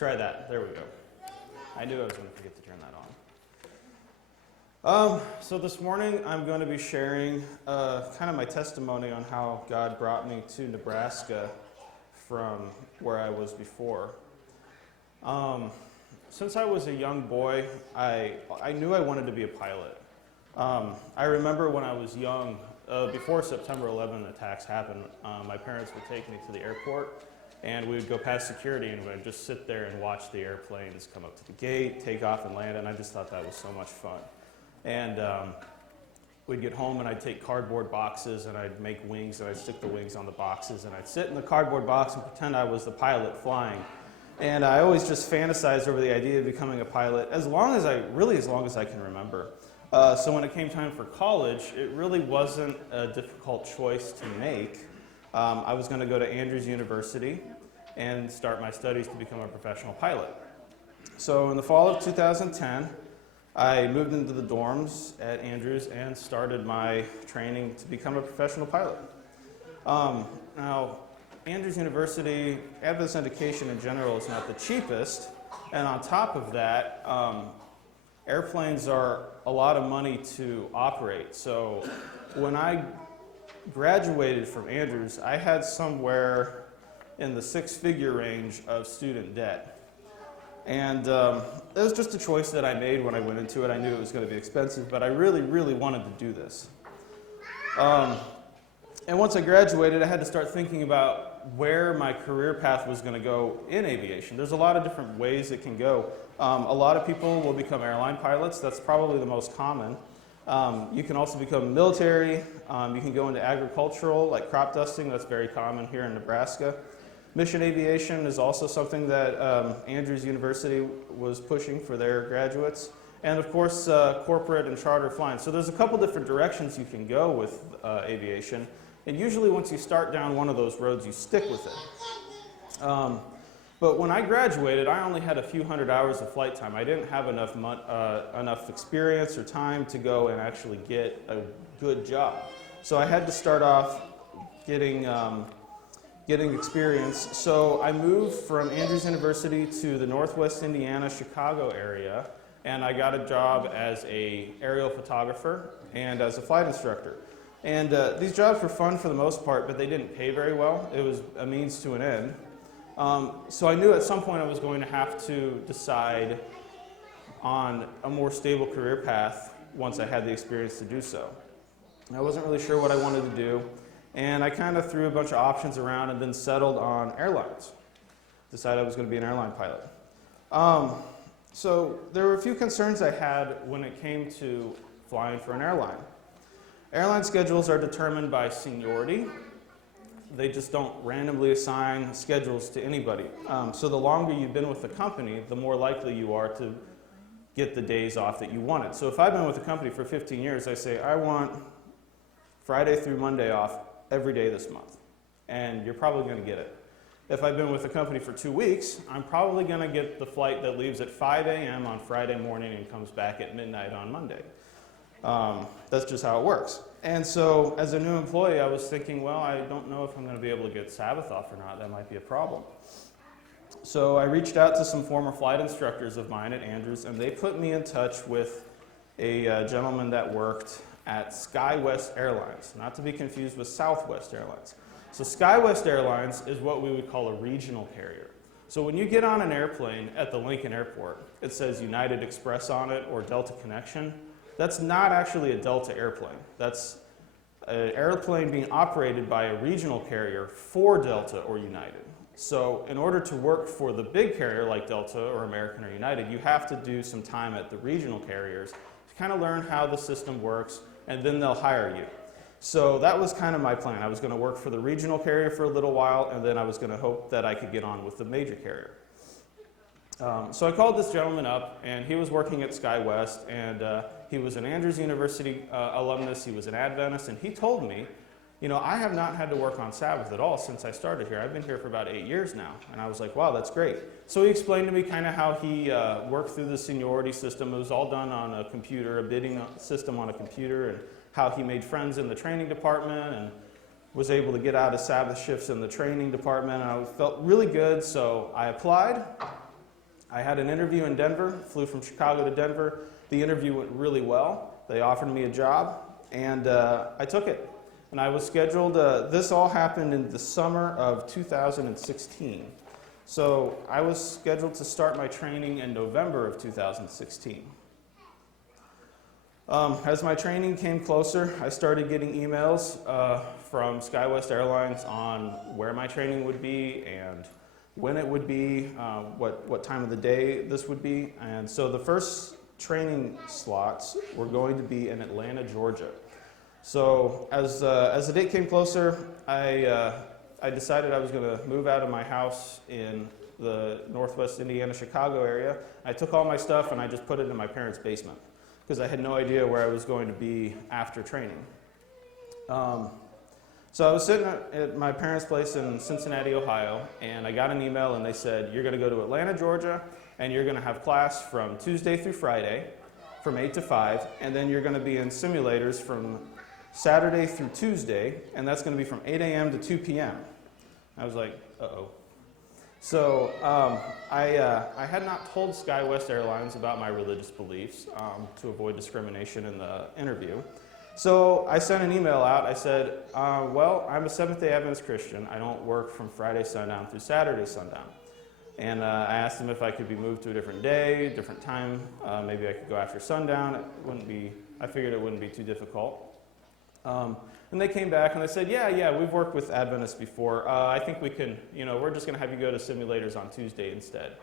try that. There we go. I knew I was going to forget to turn that on. So this morning I'm going to be sharing kind of my testimony on how God brought me to Nebraska from where I was before. Since I was a young boy, I knew I wanted to be a pilot. I remember when I was young, before September 11 attacks happened, my parents would take me to the airport, and we would go past security and we'd just sit there and watch the airplanes come up to the gate, take off and land, and I just thought that was so much fun. And we'd get home and I'd take cardboard boxes and I'd make wings and I'd stick the wings on the boxes and I'd sit in the cardboard box and pretend I was the pilot flying. And I always just fantasized over the idea of becoming a pilot as long as I can remember. So when it came time for college, it really wasn't a difficult choice to make. I was going to go to Andrews University and start my studies to become a professional pilot. So in the fall of 2010, I moved into the dorms at Andrews and started my training to become a professional pilot. Now, Andrews University, Advanced education in general, is not the cheapest, and on top of that, airplanes are a lot of money to operate. So when I graduated from Andrews, I had somewhere in the six-figure range of student debt. And it was just a choice that I made when I went into it. I knew it was going to be expensive, but I really, really wanted to do this. And once I graduated, I had to start thinking about where my career path was going to go in aviation. There's a lot of different ways it can go. A lot of people will become airline pilots. That's probably the most common. You can also become military. You can go into agricultural, like crop dusting. That's very common here in Nebraska. Mission aviation is also something that Andrews University was pushing for their graduates. And of course, corporate and charter flying. So there's a couple different directions you can go with aviation. And usually once you start down one of those roads, you stick with it. But when I graduated, I only had a few hundred hours of flight time. I didn't have enough experience or time to go and actually get a good job. So I had to start off getting experience. So I moved from Andrews University to the Northwest Indiana, Chicago area, and I got a job as an aerial photographer and as a flight instructor. And these jobs were fun for the most part, but they didn't pay very well. It was a means to an end. So I knew at some point I was going to have to decide on a more stable career path once I had the experience to do so. I wasn't really sure what I wanted to do, and I kind of threw a bunch of options around and then settled on airlines. Decided I was going to be an airline pilot. So there were a few concerns I had when it came to flying for an airline. Airline schedules are determined by seniority. They just don't randomly assign schedules to anybody. So the longer you've been with the company, the more likely you are to get the days off that you wanted. So if I've been with the company for 15 years, I say, I want Friday through Monday off every day this month. And you're probably going to get it. If I've been with the company for 2 weeks, I'm probably going to get the flight that leaves at 5 a.m. on Friday morning and comes back at midnight on Monday. That's just how it works. And so as a new employee, I was thinking, well, I don't know if I'm going to be able to get Sabbath off or not. That might be a problem. So I reached out to some former flight instructors of mine at Andrews, and they put me in touch with a gentleman that worked at SkyWest Airlines, not to be confused with Southwest Airlines. So SkyWest Airlines is what we would call a regional carrier. So when you get on an airplane at the Lincoln Airport, it says United Express on it or Delta Connection. That's not actually a Delta airplane. That's an airplane being operated by a regional carrier for Delta or United. So in order to work for the big carrier like Delta or American or United, you have to do some time at the regional carriers to kind of learn how the system works, and then they'll hire you. So that was kind of my plan. I was going to work for the regional carrier for a little while, and then I was going to hope that I could get on with the major carrier. So I called this gentleman up, and he was working at SkyWest, and he was an Andrews University alumnus. He was an Adventist, and he told me, you know, I have not had to work on Sabbath at all since I started here. I've been here for about 8 years now. And I was like, wow, that's great. So he explained to me kind of how he worked through the seniority system. It was all done on a computer, a bidding system on a computer, and how he made friends in the training department and was able to get out of Sabbath shifts in the training department. And I felt really good, so I applied. I had an interview in Denver, flew from Chicago to Denver. The interview went really well. They offered me a job, and I took it. And I was scheduled, this all happened in the summer of 2016. So I was scheduled to start my training in November of 2016. As my training came closer, I started getting emails from SkyWest Airlines on where my training would be and when it would be, what time of the day this would be. And so the first training slots were going to be in Atlanta, Georgia. So as the date came closer, I decided I was going to move out of my house in the Northwest Indiana, Chicago area. I took all my stuff and I just put it in my parents' basement because I had no idea where I was going to be after training. So I was sitting at my parents' place in Cincinnati, Ohio, and I got an email and they said, you're going to go to Atlanta, Georgia, and you're going to have class from Tuesday through Friday from 8 to 5, and then you're going to be in simulators from Saturday through Tuesday, and that's going to be from 8 a.m. to 2 p.m. I was like, uh-oh. So I had not told SkyWest Airlines about my religious beliefs to avoid discrimination in the interview. So I sent an email out. I said, well, I'm a Seventh-day Adventist Christian. I don't work from Friday sundown through Saturday sundown. And I asked them if I could be moved to a different day, different time. Maybe I could go after sundown. I figured it wouldn't be too difficult. And they came back and they said, yeah, we've worked with Adventists before. I think we can, we're just going to have you go to simulators on Tuesday instead.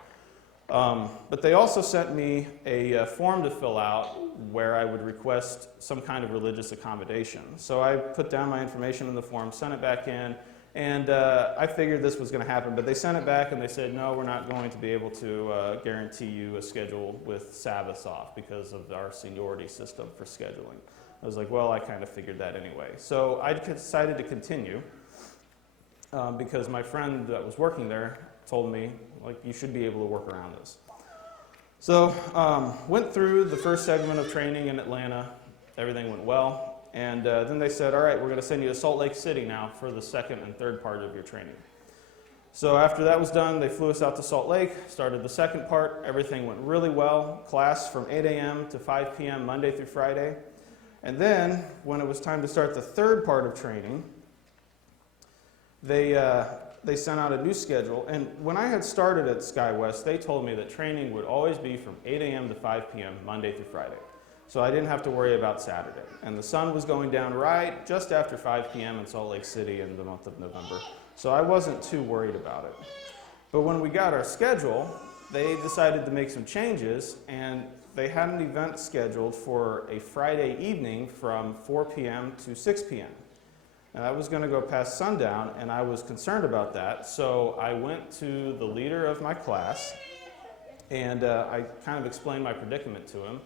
But they also sent me a form to fill out where I would request some kind of religious accommodation. So I put down my information in the form, sent it back in, and I figured this was going to happen. But they sent it back and they said, no, we're not going to be able to guarantee you a schedule with Sabbaths off because of our seniority system for scheduling. I was like, well, I kind of figured that anyway. So I decided to continue because my friend that was working there told me, like, you should be able to work around this. So went through the first segment of training in Atlanta. Everything went well. And then they said, all right, we're going to send you to Salt Lake City now for the second and third part of your training. So after that was done, they flew us out to Salt Lake, started the second part. Everything went really well. Class from 8 a.m. to 5 p.m. Monday through Friday. And then, when it was time to start the third part of training, they sent out a new schedule. And when I had started at SkyWest, they told me that training would always be from 8 a.m. to 5 p.m. Monday through Friday. So I didn't have to worry about Saturday. And the sun was going down right just after 5 p.m. in Salt Lake City in the month of November. So I wasn't too worried about it. But when we got our schedule, they decided to make some changes, and they had an event scheduled for a Friday evening from 4 p.m. to 6 p.m. And that was going to go past sundown, and I was concerned about that. So I went to the leader of my class, and I kind of explained my predicament to him.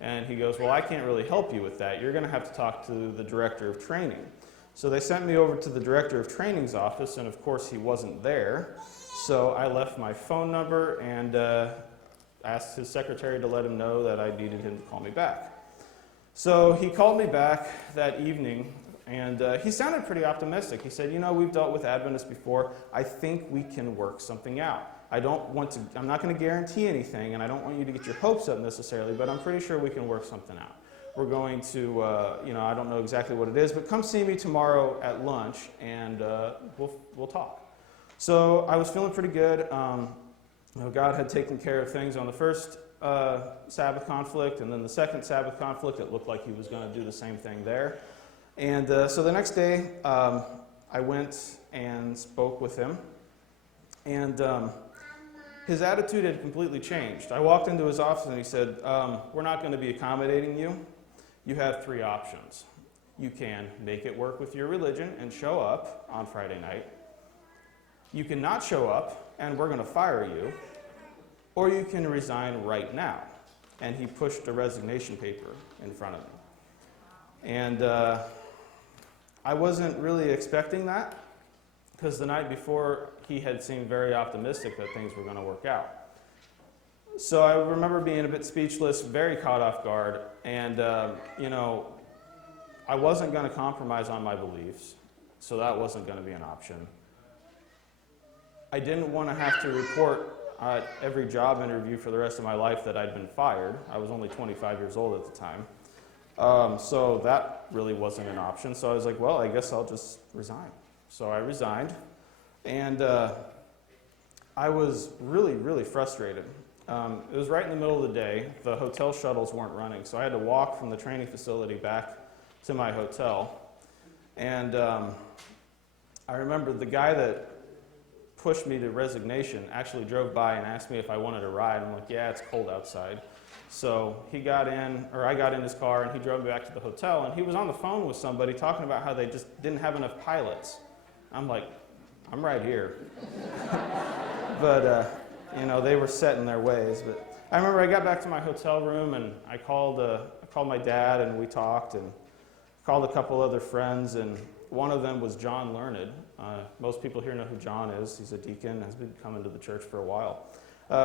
And he goes, well, I can't really help you with that. You're going to have to talk to the director of training. So they sent me over to the director of training's office, and of course he wasn't there. So I left my phone number and asked his secretary to let him know that I needed him to call me back. So he called me back that evening, and he sounded pretty optimistic. He said, we've dealt with Adventists before. I think we can work something out. I'm not going to guarantee anything, and I don't want you to get your hopes up necessarily, but I'm pretty sure we can work something out. We're going to, I don't know exactly what it is, but come see me tomorrow at lunch, and we'll talk. So I was feeling pretty good. God had taken care of things on the first Sabbath conflict, and then the second Sabbath conflict, it looked like he was going to do the same thing there. And so the next day, I went and spoke with him, and his attitude had completely changed. I walked into his office and he said, we're not going to be accommodating you. You have three options. You can make it work with your religion and show up on Friday night. You can not show up and we're going to fire you. Or you can resign right now. And he pushed a resignation paper in front of me. And I wasn't really expecting that, because the night before he had seemed very optimistic that things were going to work out. So I remember being a bit speechless, very caught off guard, and I wasn't going to compromise on my beliefs, so that wasn't going to be an option. I didn't want to have to report at every job interview for the rest of my life that I'd been fired. I was only 25 years old at the time. So that really wasn't an option. So I was like, well, I guess I'll just resign. So I resigned, and I was really, really frustrated. It was right in the middle of the day. The hotel shuttles weren't running, so I had to walk from the training facility back to my hotel. And I remember the guy that pushed me to resignation actually drove by and asked me if I wanted a ride. I'm like, yeah, it's cold outside. So I got in his car, and he drove me back to the hotel, and he was on the phone with somebody talking about how they just didn't have enough pilots. I'm like, I'm right here. But, they were set in their ways. But I remember I got back to my hotel room, and I called my dad, and we talked, and called a couple other friends, and one of them was John Learned. Most people here know who John is. He's a deacon, has been coming to the church for a while.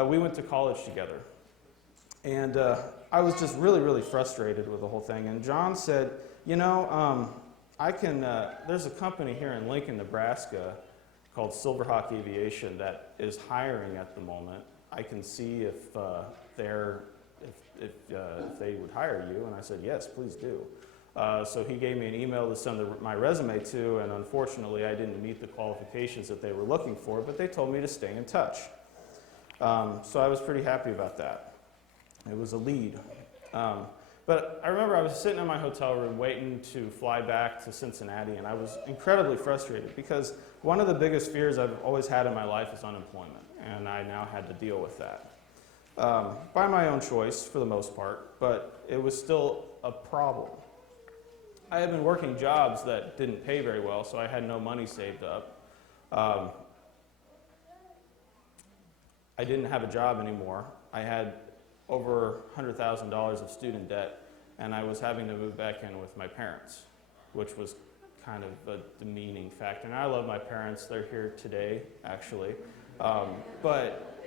We went to college together. And I was just really, really frustrated with the whole thing. And John said, there's a company here in Lincoln, Nebraska called Silverhawk Aviation that is hiring at the moment. I can see if they would hire you. And I said, yes, please do. So he gave me an email to send my resume to, and unfortunately I didn't meet the qualifications that they were looking for, but they told me to stay in touch. So I was pretty happy about that. It was a lead. But I remember I was sitting in my hotel room waiting to fly back to Cincinnati, and I was incredibly frustrated because one of the biggest fears I've always had in my life is unemployment, and I now had to deal with that. By my own choice, for the most part, but it was still a problem. I had been working jobs that didn't pay very well, so I had no money saved up. I didn't have a job anymore. I had over $100,000 of student debt, and I was having to move back in with my parents, which was kind of a demeaning factor. And I love my parents. They're here today, actually. But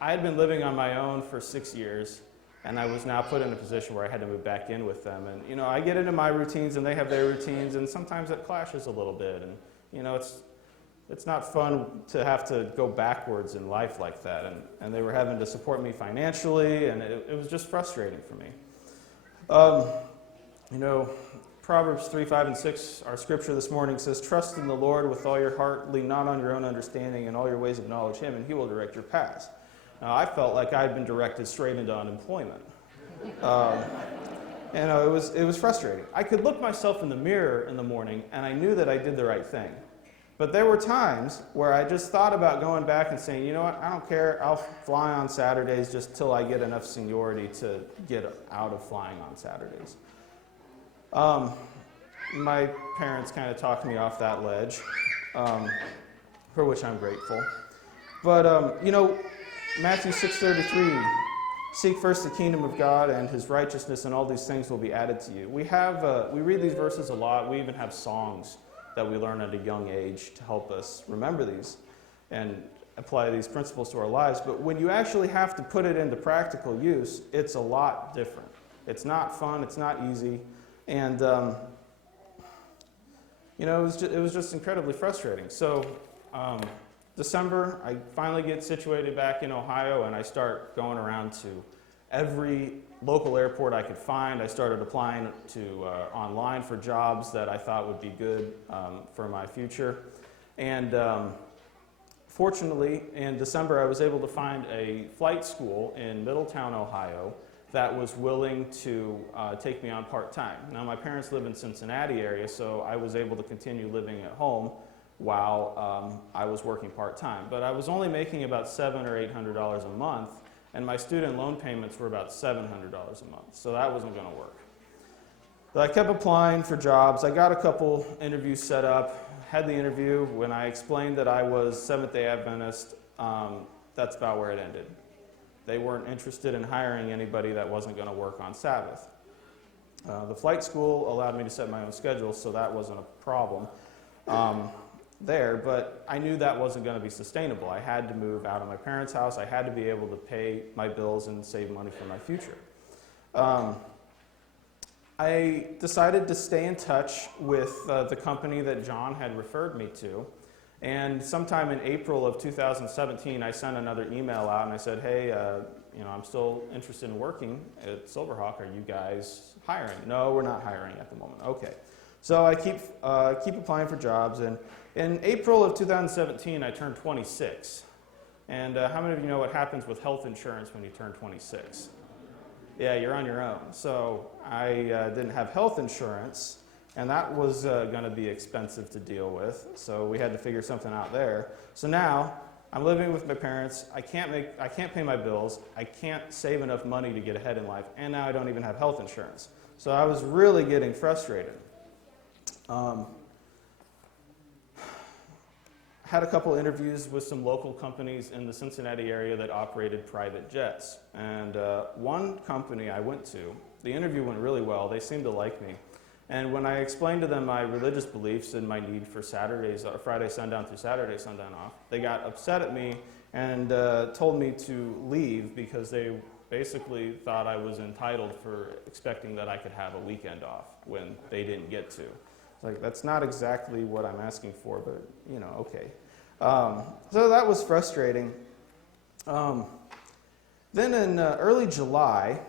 I had been living on my own for 6 years, and I was now put in a position where I had to move back in with them. And, I get into my routines, and they have their routines, and sometimes it clashes a little bit. And, it's not fun to have to go backwards in life like that. And they were having to support me financially, and it was just frustrating for me. Proverbs 3, 5, and 6, our scripture this morning says, trust in the Lord with all your heart, lean not on your own understanding, in all your ways acknowledge him, and he will direct your paths. Now, I felt like I had been directed straight into unemployment. It was frustrating. I could look myself in the mirror in the morning, and I knew that I did the right thing. But there were times where I just thought about going back and saying, you know what, I don't care, I'll fly on Saturdays just till I get enough seniority to get out of flying on Saturdays. My parents kind of talked me off that ledge, for which I'm grateful. But, Matthew 6:33, seek first the kingdom of God and his righteousness, and all these things will be added to you. We read these verses a lot. We even have songs that we learn at a young age to help us remember these and apply these principles to our lives. But when you actually have to put it into practical use, it's a lot different. It's not fun. It's not easy. And, it was just incredibly frustrating. So December, I finally get situated back in Ohio, and I start going around to every local airport I could find. I started applying to online for jobs that I thought would be good for my future. And fortunately, in December, I was able to find a flight school in Middletown, Ohio, that was willing to take me on part-time. Now, my parents live in Cincinnati area, so I was able to continue living at home while I was working part-time. But I was only making about $700 or $800 a month, and my student loan payments were about $700 a month, so that wasn't going to work. But I kept applying for jobs. I got a couple interviews set up, had the interview. When I explained that I was Seventh-day Adventist, that's about where it ended. They weren't interested in hiring anybody that wasn't going to work on Sabbath. The flight school allowed me to set my own schedule, so that wasn't a problem there, but I knew that wasn't going to be sustainable. I had to move out of my parents' house. I had to be able to pay my bills and save money for my future. I decided to stay in touch with the company that John had referred me to, And sometime in April of 2017, I sent another email out and I said, hey, I'm still interested in working at Silverhawk. Are you guys hiring? No, we're not hiring at the moment. Okay. So I keep applying for jobs, and in April of 2017, I turned 26. And how many of you know what happens with health insurance when you turn 26? Yeah, you're on your own. So I didn't have health insurance, and that was going to be expensive to deal with. So we had to figure something out there. So now I'm living with my parents. I can't pay my bills. I can't save enough money to get ahead in life, and now I don't even have health insurance. So I was really getting frustrated. Had a couple interviews with some local companies in the Cincinnati area that operated private jets. And one company I went to, the interview went really well. They seemed to like me. And when I explained to them my religious beliefs and my need for Friday sundown through Saturday sundown off, they got upset at me and told me to leave because they basically thought I was entitled for expecting that I could have a weekend off when they didn't get to. Like, that's not exactly what I'm asking for, but, okay. So that was frustrating. Then in early July,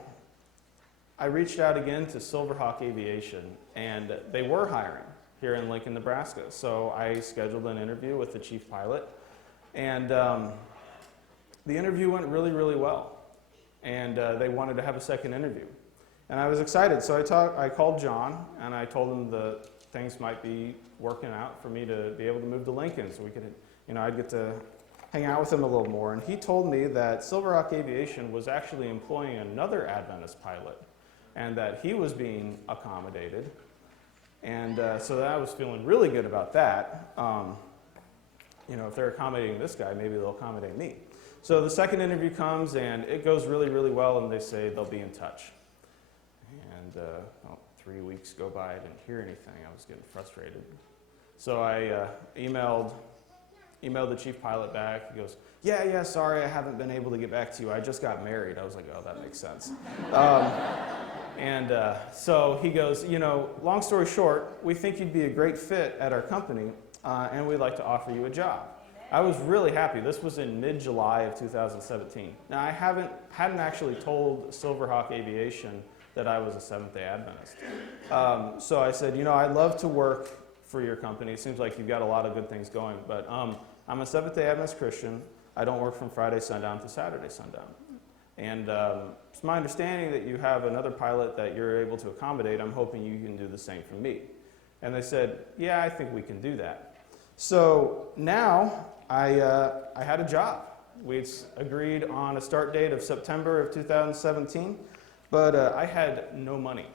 I reached out again to Silverhawk Aviation, and they were hiring here in Lincoln, Nebraska. So I scheduled an interview with the chief pilot, and the interview went really, really well. And they wanted to have a second interview. And I was excited, so I called John, and I told him that things might be working out for me to be able to move to Lincoln, so we could, I'd get to hang out with him a little more. And he told me that Silverhawk Aviation was actually employing another Adventist pilot, and that he was being accommodated. And so I was feeling really good about that. If they're accommodating this guy, maybe they'll accommodate me. So the second interview comes, and it goes really, really well, and they say they'll be in touch. And 3 weeks go by, I didn't hear anything. I was getting frustrated. So I emailed the chief pilot back. He goes, yeah, sorry, I haven't been able to get back to you. I just got married. I was like, oh, that makes sense. So he goes, long story short, we think you'd be a great fit at our company, and we'd like to offer you a job. I was really happy. This was in mid-July of 2017. Now, I hadn't actually told Silverhawk Aviation that I was a Seventh-day Adventist. So I said, I'd love to work for your company. It seems like you've got a lot of good things going, but I'm a Seventh-day Adventist Christian. I don't work from Friday sundown to Saturday sundown. And it's my understanding that you have another pilot that you're able to accommodate. I'm hoping you can do the same for me. And they said, yeah, I think we can do that. So now I had a job. We'd agreed on a start date of September of 2017, but I had no money.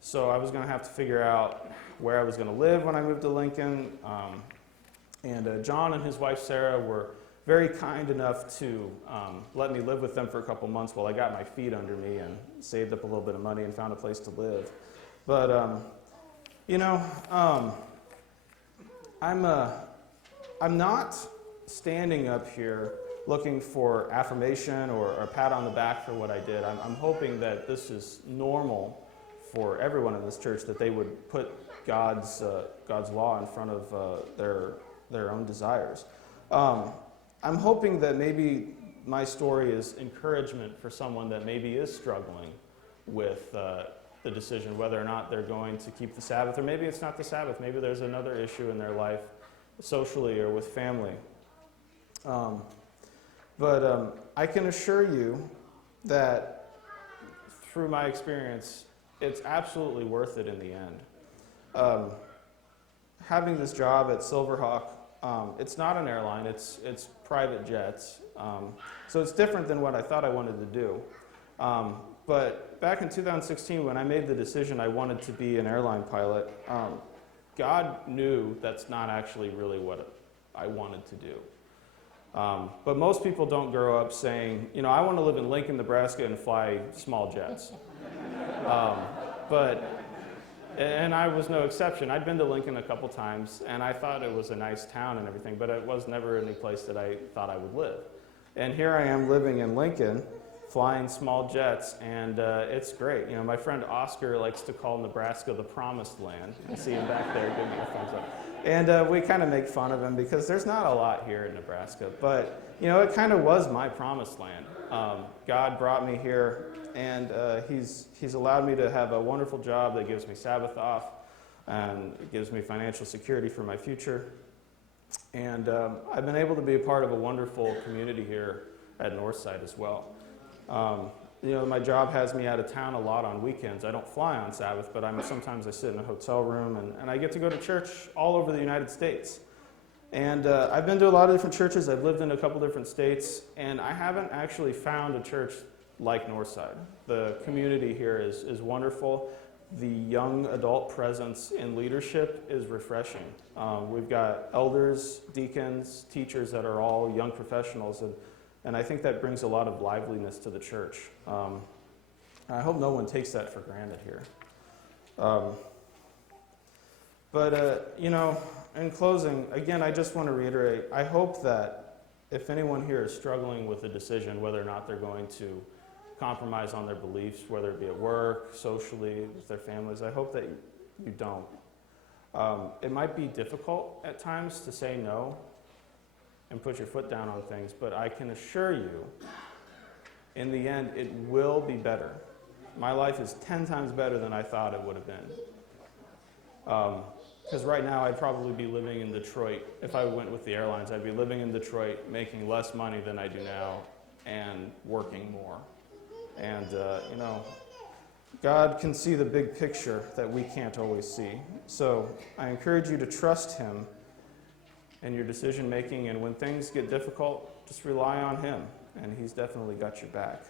So I was going to have to figure out where I was going to live when I moved to Lincoln. And John and his wife Sarah were very kind enough to let me live with them for a couple months while I got my feet under me and saved up a little bit of money and found a place to live. But, I'm not standing up here looking for affirmation or a pat on the back for what I did. I'm hoping that this is normal for everyone in this church, that they would put God's law in front of their own desires. I'm hoping that maybe my story is encouragement for someone that maybe is struggling with the decision whether or not they're going to keep the Sabbath, or maybe it's not the Sabbath. Maybe there's another issue in their life, socially or with family. But I can assure you that through my experience, it's absolutely worth it in the end. Having this job at Silverhawk, it's not an airline, it's private jets. So it's different than what I thought I wanted to do. But back in 2016, when I made the decision I wanted to be an airline pilot, God knew that's not actually really what I wanted to do. But most people don't grow up saying, I want to live in Lincoln, Nebraska and fly small jets. And I was no exception. I'd been to Lincoln a couple times, and I thought it was a nice town and everything, but it was never any place that I thought I would live. And here I am living in Lincoln, flying small jets, and it's great. My friend Oscar likes to call Nebraska the promised land. I see him back there, give me a thumbs up. And we kind of make fun of him because there's not a lot here in Nebraska. But, it kind of was my promised land. God brought me here, and he's allowed me to have a wonderful job that gives me Sabbath off and it gives me financial security for my future. And I've been able to be a part of a wonderful community here at Northside as well. My job has me out of town a lot on weekends. I don't fly on Sabbath, but sometimes I sit in a hotel room, and I get to go to church all over the United States. And I've been to a lot of different churches. I've lived in a couple different states, and I haven't actually found a church like Northside. The community here is wonderful. The young adult presence in leadership is refreshing. We've got elders, deacons, teachers that are all young professionals, and I think that brings a lot of liveliness to the church. I hope no one takes that for granted here. In closing, again, I just want to reiterate, I hope that if anyone here is struggling with a decision whether or not they're going to compromise on their beliefs, whether it be at work, socially, with their families, I hope that you don't. It might be difficult at times to say no and put your foot down on things, but I can assure you, in the end, it will be better. My life is 10 times better than I thought it would have been. Because right now I'd probably be living in Detroit. If I went with the airlines, I'd be living in Detroit, making less money than I do now, and working more. And, God can see the big picture that we can't always see. So I encourage you to trust Him in your decision making, and when things get difficult, just rely on Him, and He's definitely got your back.